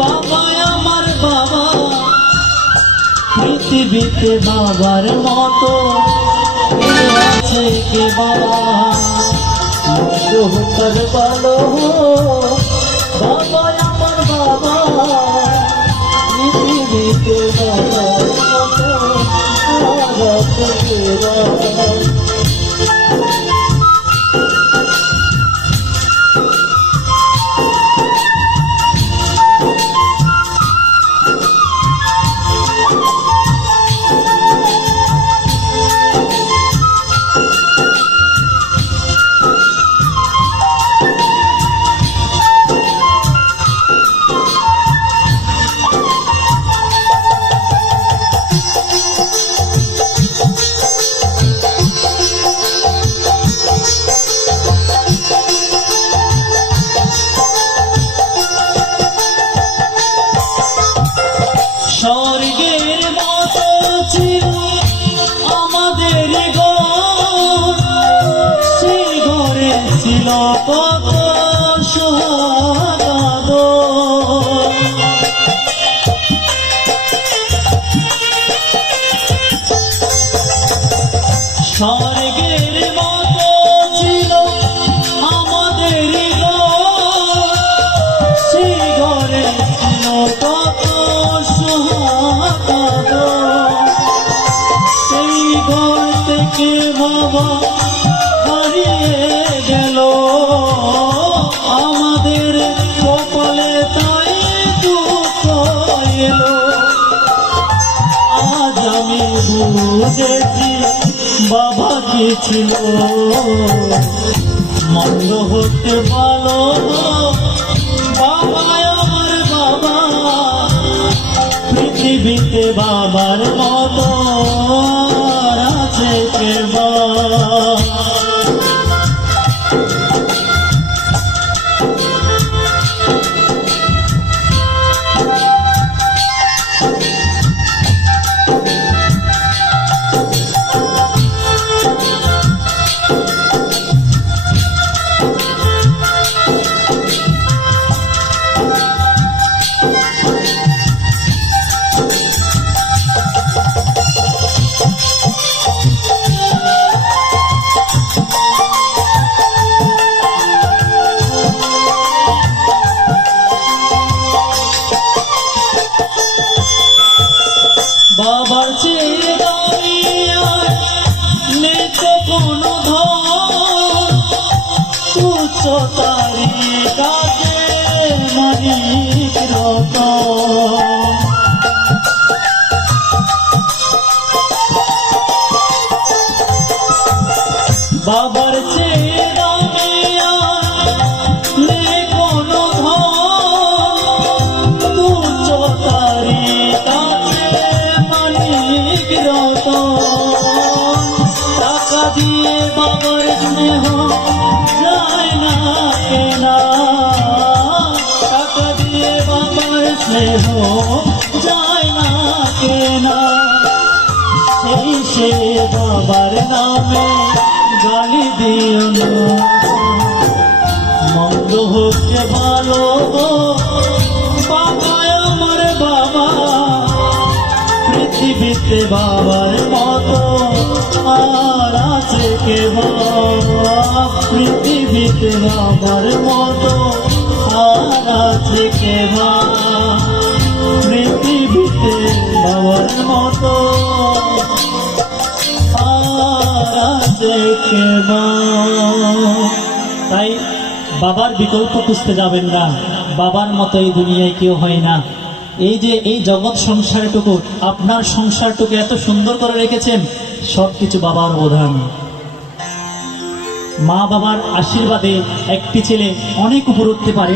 বাবা আমার বাবা, পৃথিবীতে বাবার মতো আছে কে বাবা? কর বলো বাবা আমার বাবা, পৃথিবীতে বাবার মতো আছে কে বাবা? স্বর্গের মতো ছিল আমাদের ঘর, সেই ঘরে ছিল কত সোহাগ আদর। স্বর্গের মতো ছিল আমাদের ঘর, সেই ঘরে ছিল কত সোহাগ আদর। সেই ঘর থেকে বাবা হারিয়ে গেল, আমাদের কপালে তাই দুঃখ এলো। আজ আমি বুঝেছি বাবা কি ছিল, মন্দ হতে ভালো বাবা আমার বাবা, পৃথিবীতে বাবার মতো আছে কে বাবা? বাবার চেয়ে দামি আর নেই তো কোনো ধন, তুচ্ছ তারি কাছে মানিক রতন। বাবার চেয়ে দামি আর নেই কোনো ধন, তুচ্ছ তারি টাকা দিয়ে বাবার স্নেহ যায় না কেনা, টাকা দিয়ে বাবার স্নেহ যায় না কেনা। সেই সে বাবার নামে গালি দিও না, মন্দ হতে ভালো বাবা আমার বাবা, পৃথিবীতে বাবার মতো আর আছে কে বাবা? পৃথিবীতে বাবার মতো আর আছে কে বাবা? পৃথিবীতে বাবার মতো আর আছে কে বাবা? তাই বাবার বিকল্প খুঁজতে যাবেন না, বাবার মতো এই দুনিয়ায় কেউ হয় না। এই যে এই জগৎ সংসারটুকু, আপনার সংসারটুকু এত সুন্দর করে রেখেছেন, সবকিছু বাবার অবদান। মা বাবার আশীর্বাদে একটি ছেলে অনেক উপরে উঠতে পারে।